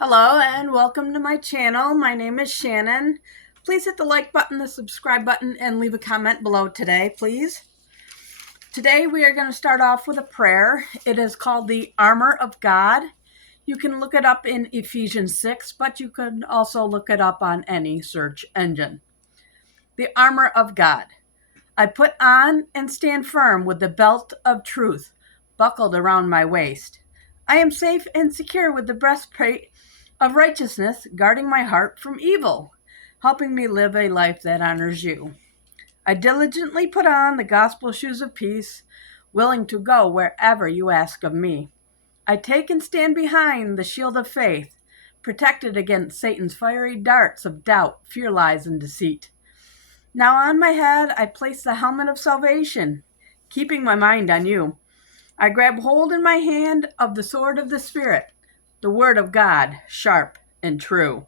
Hello and welcome to my channel. My name is Shannon. Please hit the like button, the subscribe button, and leave a comment below today, please. Today we are going to start off with a prayer. It is called the Armor of God. You can look it up in Ephesians 6, but you can also look it up on any search engine. The Armor of God. I put on and stand firm with the belt of truth buckled around my waist. I am safe and secure with the breastplate of righteousness guarding my heart from evil, helping me live a life that honors you. I diligently put on the gospel shoes of peace, willing to go wherever you ask of me. I take and stand behind the shield of faith, protected against Satan's fiery darts of doubt, fear, lies, and deceit. Now on my head I place the helmet of salvation, keeping my mind on you. I grab hold in my hand of the sword of the Spirit, the word of God, sharp and true.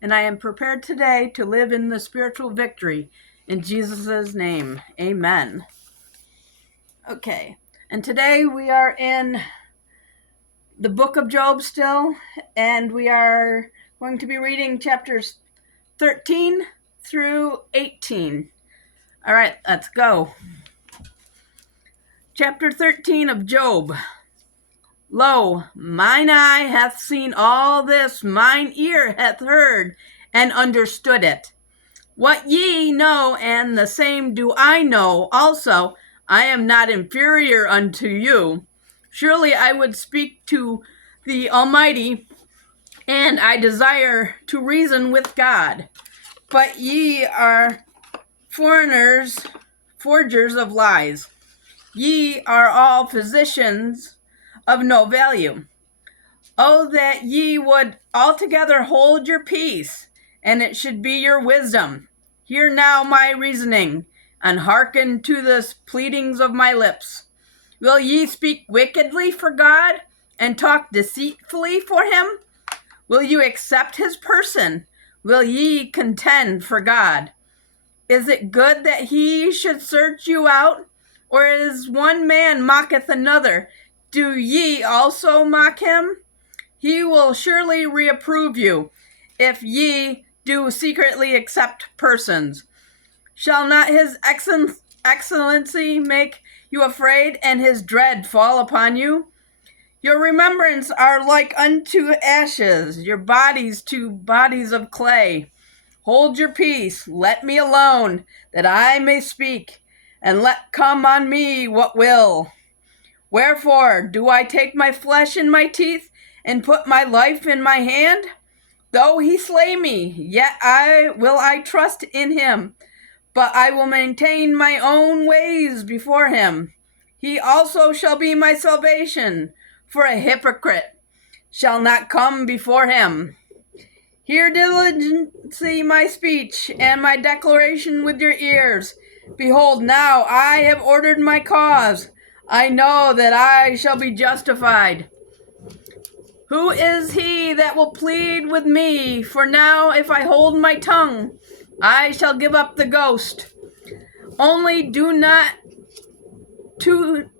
And I am prepared today to live in the spiritual victory. In Jesus' name, amen. Okay, and today we are in the book of Job still, and we are going to be reading chapters 13 through 18. All right, let's go. Chapter 13 of Job. Lo, mine eye hath seen all this, mine ear hath heard and understood it. What ye know, and the same do I know also, I am not inferior unto you. Surely I would speak to the Almighty, and I desire to reason with God. But ye are foreigners, forgers of lies. Ye are all physicians of no value. Oh, that ye would altogether hold your peace, and it should be your wisdom. Hear now my reasoning, and hearken to the pleadings of my lips. Will ye speak wickedly for God, and talk deceitfully for him? Will you accept his person? Will ye contend for God? Is it good that he should search you out? Or as one man mocketh another, do ye also mock him? He will surely reprove you, if ye do secretly accept persons. Shall not his excellency make you afraid, and his dread fall upon you? Your remembrance are like unto ashes, your bodies to bodies of clay. Hold your peace, let me alone, that I may speak, and let come on me what will. Wherefore do I take my flesh in my teeth, and put my life in my hand? Though he slay me, yet will I trust in him, but I will maintain my own ways before him. He also shall be my salvation, for a hypocrite shall not come before him. Hear diligently my speech, and my declaration with your ears. Behold, now I have ordered my cause. I know that I shall be justified. Who is he that will plead with me? For now, if I hold my tongue, I shall give up the ghost. Only do not two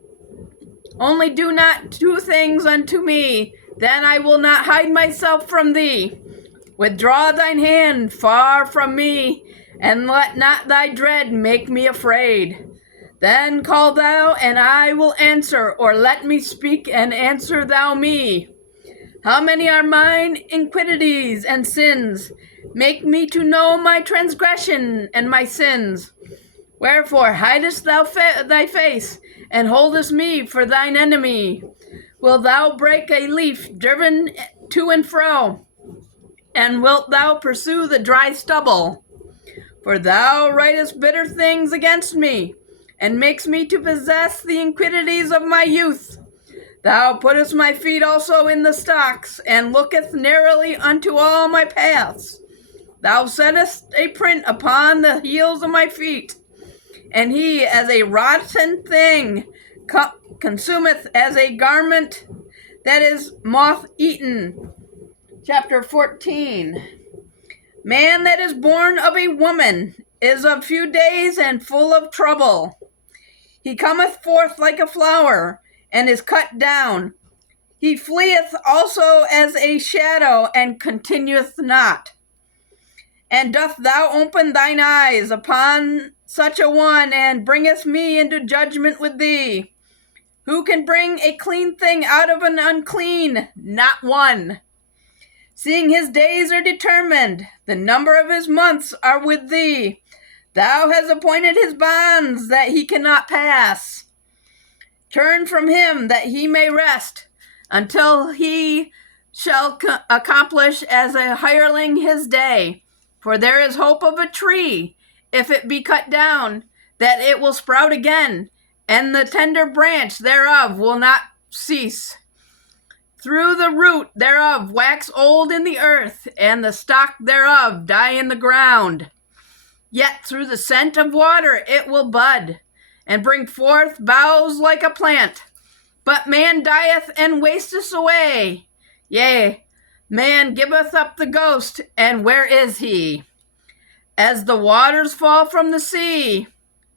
things unto me, then I will not hide myself from thee. Withdraw thine hand far from me, and let not thy dread make me afraid. Then call thou, and I will answer, or let me speak, and answer thou me. How many are mine iniquities and sins? Make me to know my transgression and my sins. Wherefore hidest thou thy face, and holdest me for thine enemy? Wilt thou break a leaf driven to and fro? And wilt thou pursue the dry stubble? For thou writest bitter things against me, and makes me to possess the iniquities of my youth. Thou puttest my feet also in the stocks, and looketh narrowly unto all my paths. Thou settest a print upon the heels of my feet, and he as a rotten thing consumeth as a garment that is moth-eaten. Chapter 14. Man that is born of a woman is of few days and full of trouble. He cometh forth like a flower, and is cut down. He fleeth also as a shadow, and continueth not. And doth thou open thine eyes upon such a one, and bringeth me into judgment with thee? Who can bring a clean thing out of an unclean? Not one. Seeing his days are determined, the number of his months are with thee. Thou hast appointed his bonds that he cannot pass. Turn from him that he may rest, until he shall accomplish as a hireling his day. For there is hope of a tree, if it be cut down, that it will sprout again, and the tender branch thereof will not cease. Through the root thereof wax old in the earth, and the stock thereof die in the ground. Yet through the scent of water it will bud, and bring forth boughs like a plant. But man dieth and wasteth away. Yea, man giveth up the ghost, and where is he? As the waters fall from the sea,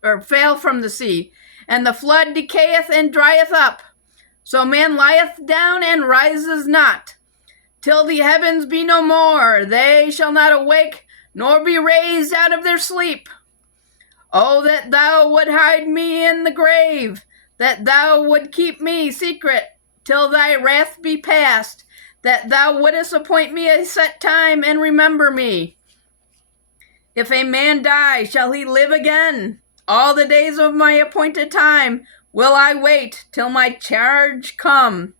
or fail from the sea, and the flood decayeth and drieth up, so man lieth down and rises not. Till the heavens be no more, they shall not awake, nor be raised out of their sleep. Oh, that thou would hide me in the grave, that thou would keep me secret till thy wrath be past, that thou wouldest appoint me a set time and remember me. If a man die, shall he live again? All the days of my appointed time will I wait till my change come.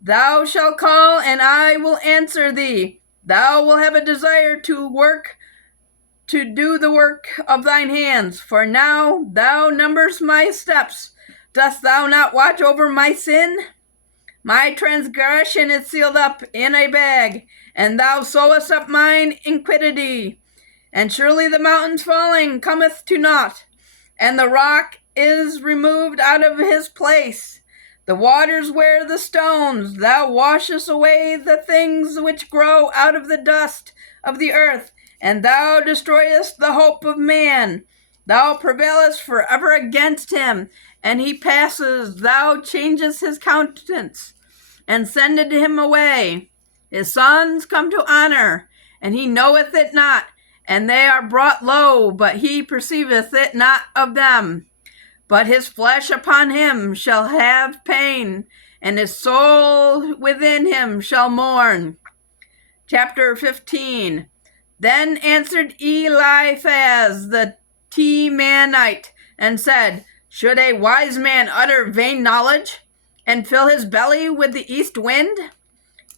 Thou shalt call, and I will answer thee. Thou wilt have a desire to do the work of thine hands. For now thou numberest my steps. Dost thou not watch over my sin? My transgression is sealed up in a bag, and thou sewest up mine iniquity. And surely the mountains falling cometh to naught, and the rock is removed out of his place. The waters wear the stones. Thou washest away the things which grow out of the dust of the earth, and thou destroyest the hope of man. Thou prevailest forever against him, and he passes. Thou changest his countenance, and sendest him away. His sons come to honor, and he knoweth it not, and they are brought low, but he perceiveth it not of them. But his flesh upon him shall have pain, and his soul within him shall mourn. Chapter 15. Then answered Eliphaz the Temanite, and said, Should a wise man utter vain knowledge, and fill his belly with the east wind?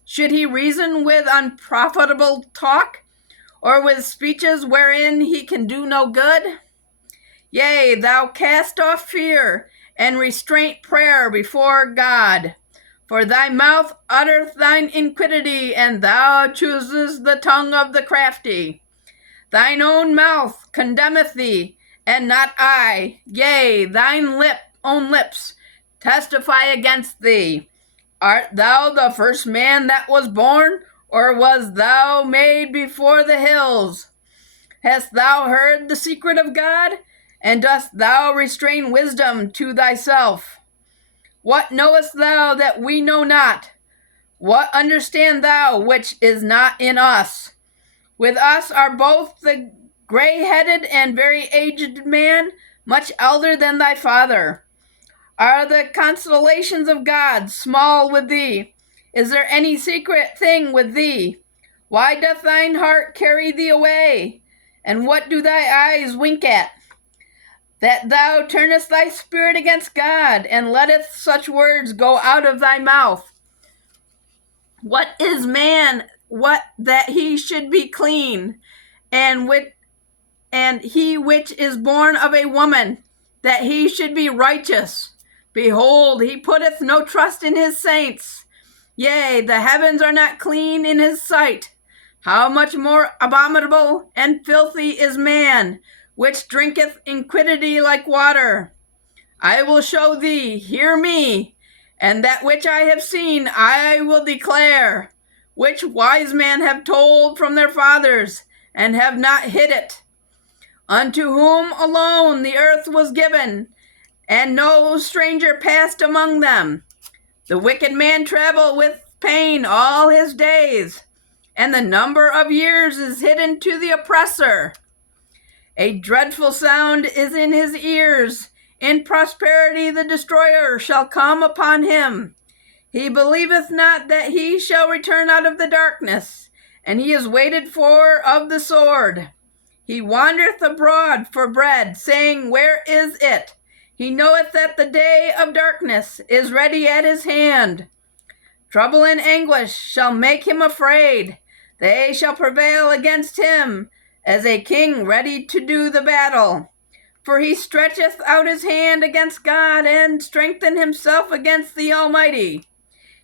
Should he reason with unprofitable talk, or with speeches wherein he can do no good? Yea, thou cast off fear, and restraint prayer before God. For thy mouth uttereth thine iniquity, and thou choosest the tongue of the crafty. Thine own mouth condemneth thee, and not I. Yea, thine own lips testify against thee. Art thou the first man that was born, or was thou made before the hills? Hast thou heard the secret of God, and dost thou restrain wisdom to thyself? What knowest thou that we know not? What understand thou which is not in us? With us are both the gray-headed and very aged man, much elder than thy father. Are the constellations of God small with thee? Is there any secret thing with thee? Why doth thine heart carry thee away? And what do thy eyes wink at? That thou turnest thy spirit against God, and lettest such words go out of thy mouth. What is man, what that he should be clean, and he which is born of a woman, that he should be righteous? Behold, he putteth no trust in his saints. Yea, the heavens are not clean in his sight. How much more abominable and filthy is man, which drinketh iniquity like water. I will show thee, hear me, and that which I have seen I will declare, which wise men have told from their fathers, and have not hid it. Unto whom alone the earth was given, and no stranger passed among them. The wicked man travel with pain all his days, and the number of years is hidden to the oppressor. A dreadful sound is in his ears. In prosperity the destroyer shall come upon him. He believeth not that he shall return out of the darkness, and he is waited for of the sword. He wandereth abroad for bread, saying, Where is it? He knoweth that the day of darkness is ready at his hand. Trouble and anguish shall make him afraid. They shall prevail against him as a king ready to do the battle. For he stretcheth out his hand against God, and strengtheneth himself against the Almighty.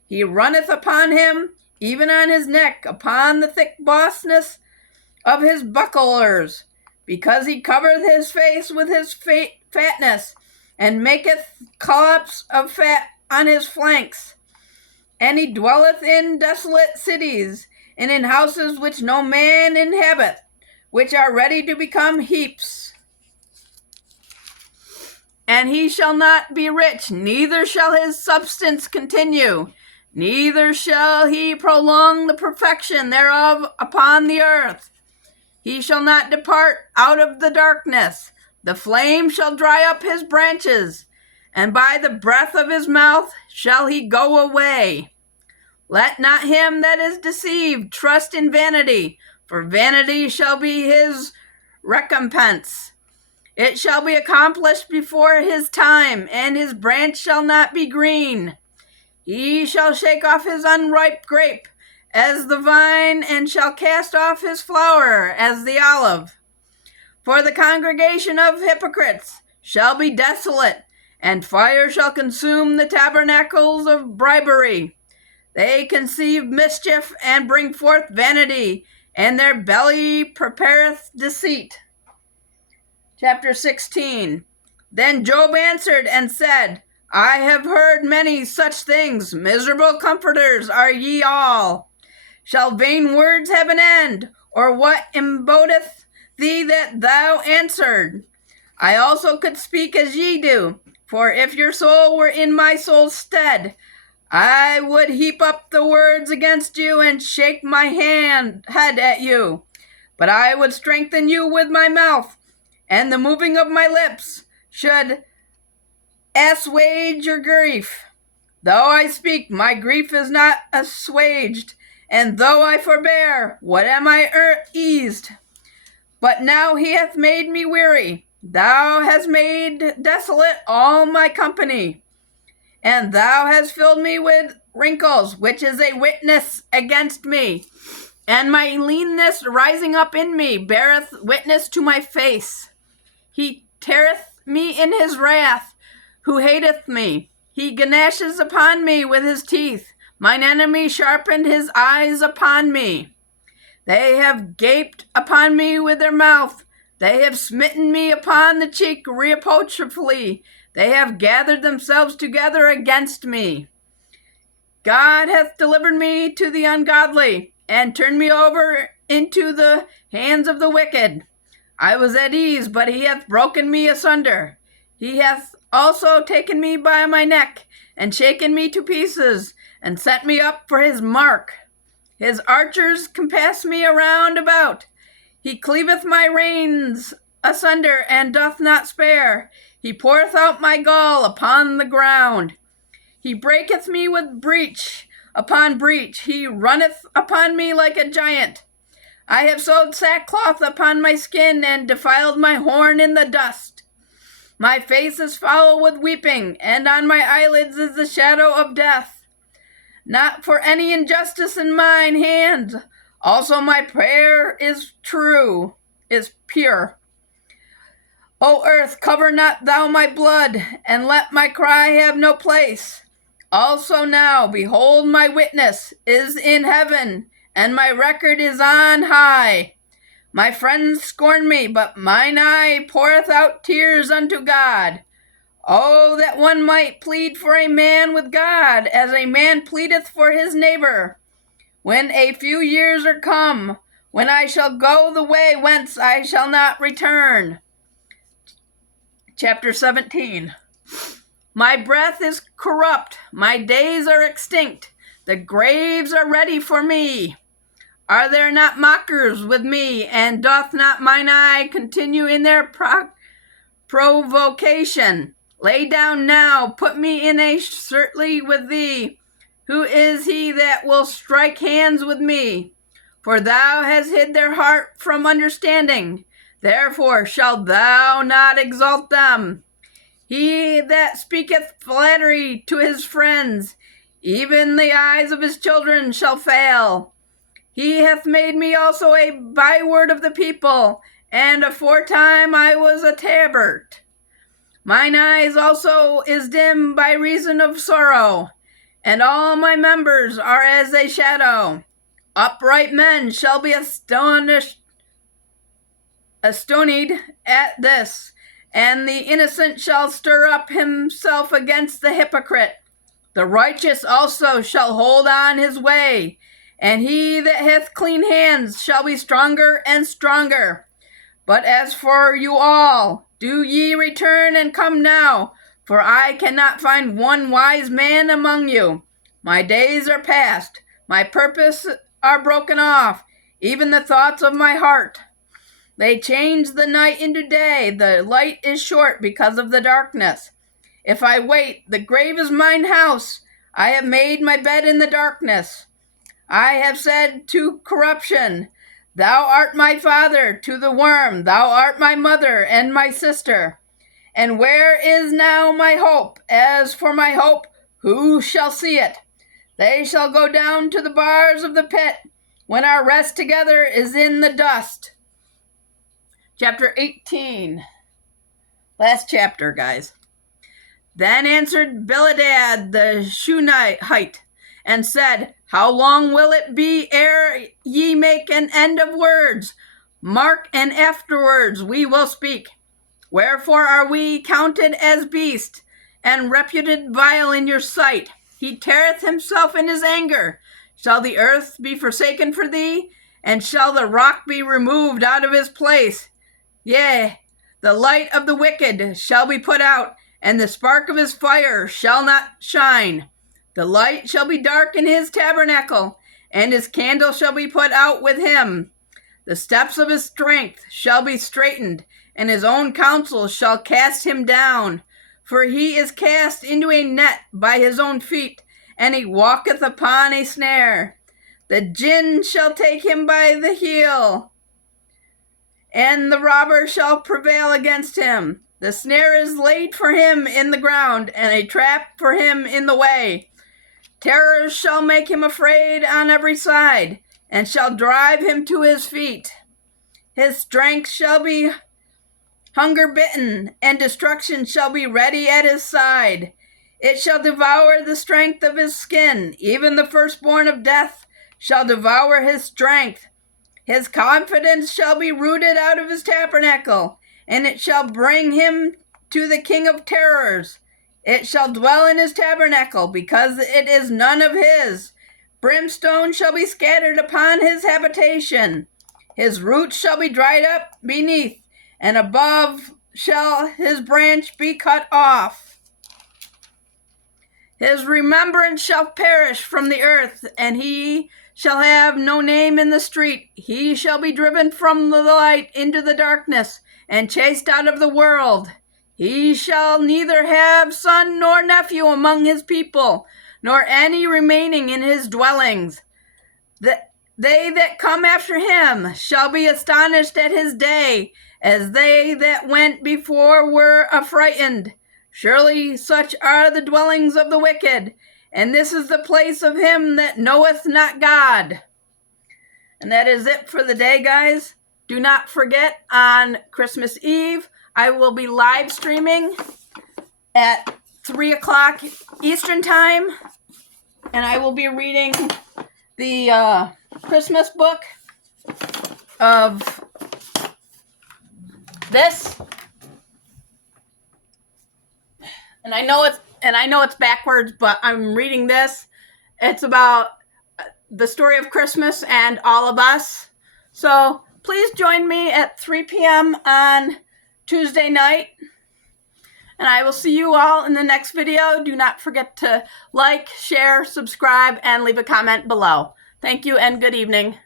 He runneth upon him, even on his neck, upon the thick bossness of his bucklers, because he covereth his face with his fatness, and maketh collops of fat on his flanks. And he dwelleth in desolate cities, and in houses which no man inhabiteth, which are ready to become heaps. And he shall not be rich, neither shall his substance continue, neither shall he prolong the perfection thereof upon the earth. He shall not depart out of the darkness. The flame shall dry up his branches, and by the breath of his mouth shall he go away. Let not him that is deceived trust in vanity, for vanity shall be his recompense. It shall be accomplished before his time, and his branch shall not be green. He shall shake off his unripe grape as the vine, and shall cast off his flower as the olive. For the congregation of hypocrites shall be desolate, and fire shall consume the tabernacles of bribery. They conceive mischief and bring forth vanity, and their belly prepareth deceit. Chapter 16. Then Job answered and said, I have heard many such things. Miserable comforters are ye all. Shall vain words have an end, or what embodeth thee that thou answered? I also could speak as ye do, for if your soul were in my soul's stead, I would heap up the words against you and shake my head at you. But I would strengthen you with my mouth, and the moving of my lips should assuage your grief. Though I speak, my grief is not assuaged, and though I forbear, what am I eased? But now he hath made me weary. Thou hast made desolate all my company, and thou hast filled me with wrinkles, which is a witness against me. And my leanness rising up in me beareth witness to my face. He teareth me in his wrath, who hateth me. He gnashes upon me with his teeth. Mine enemy sharpened his eyes upon me. They have gaped upon me with their mouth. They have smitten me upon the cheek reproachfully. They have gathered themselves together against me. God hath delivered me to the ungodly, and turned me over into the hands of the wicked. I was at ease, but he hath broken me asunder. He hath also taken me by my neck, and shaken me to pieces, and set me up for his mark. His archers compass me around about. He cleaveth my reins asunder, and doth not spare. He poureth out my gall upon the ground. He breaketh me with breach upon breach. He runneth upon me like a giant. I have sewed sackcloth upon my skin, and defiled my horn in the dust. My face is foul with weeping, and on my eyelids is the shadow of death. Not for any injustice in mine hands. Also my prayer is pure. O earth, cover not thou my blood, and let my cry have no place. Also now, behold, my witness is in heaven, and my record is on high. My friends scorn me, but mine eye poureth out tears unto God. Oh, that one might plead for a man with God, as a man pleadeth for his neighbor. When a few years are come, when I shall go the way whence I shall not return. Chapter 17. My breath is corrupt, my days are extinct, the graves are ready for me. Are there not mockers with me, and doth not mine eye continue in their provocation? Lay down now, put me in a surtly with thee. Who is he that will strike hands with me? For thou hast hid their heart from understanding, therefore shalt thou not exalt them. He that speaketh flattery to his friends, even the eyes of his children shall fail. He hath made me also a byword of the people, and aforetime I was a tabert. Mine eyes also is dim by reason of sorrow, and all my members are as a shadow. Upright men shall be astonied at this, and the innocent shall stir up himself against the hypocrite. The righteous also shall hold on his way, and he that hath clean hands shall be stronger and stronger. But as for you all, do ye return and come now, for I cannot find one wise man among you. My days are past, my purposes are broken off, even the thoughts of my heart. They change the night into day, the light is short because of the darkness. If I wait, the grave is mine house. I have made my bed in the darkness. I have said to corruption, thou art my father, to the worm, thou art my mother and my sister. And where is now my hope? As for my hope, who shall see it? They shall go down to the bars of the pit, when our rest together is in the dust. Chapter 18. Last chapter, guys. Then answered Bildad the Shunammite, and said, How long will it be ere ye make an end of words? Mark, and afterwards we will speak. Wherefore are we counted as beasts, and reputed vile in your sight? He teareth himself in his anger. Shall the earth be forsaken for thee? And shall the rock be removed out of his place? Yea, the light of the wicked shall be put out, and the spark of his fire shall not shine. The light shall be dark in his tabernacle, and his candle shall be put out with him. The steps of his strength shall be straitened, and his own counsel shall cast him down. For he is cast into a net by his own feet, and he walketh upon a snare. The gin shall take him by the heel, and the robber shall prevail against him. The snare is laid for him in the ground, and a trap for him in the way. Terrors shall make him afraid on every side, and shall drive him to his feet. His strength shall be hunger bitten, and destruction shall be ready at his side. It shall devour the strength of his skin, even the firstborn of death shall devour his strength. His confidence shall be rooted out of his tabernacle, and it shall bring him to the king of terrors. It shall dwell in his tabernacle, because it is none of his. Brimstone shall be scattered upon his habitation. His roots shall be dried up beneath, and above shall his branch be cut off. His remembrance shall perish from the earth, and he shall have no name in the street. He shall be driven from the light into the darkness, and chased out of the world. He shall neither have son nor nephew among his people, nor any remaining in his dwellings. They that come after him shall be astonished at his day, as they that went before were affrighted. Surely such are the dwellings of the wicked, and this is the place of him that knoweth not God. And that is it for the day, guys. Do not forget, on Christmas Eve, I will be live streaming at 3 o'clock Eastern Time, and I will be reading the Christmas book of this. And I know it's backwards, but I'm reading this. It's about the story of Christmas and all of us. So please join me at 3 p.m. on Tuesday night. and I will see you all in the next video. Do not forget to like, share, subscribe, and leave a comment below. Thank you and good evening.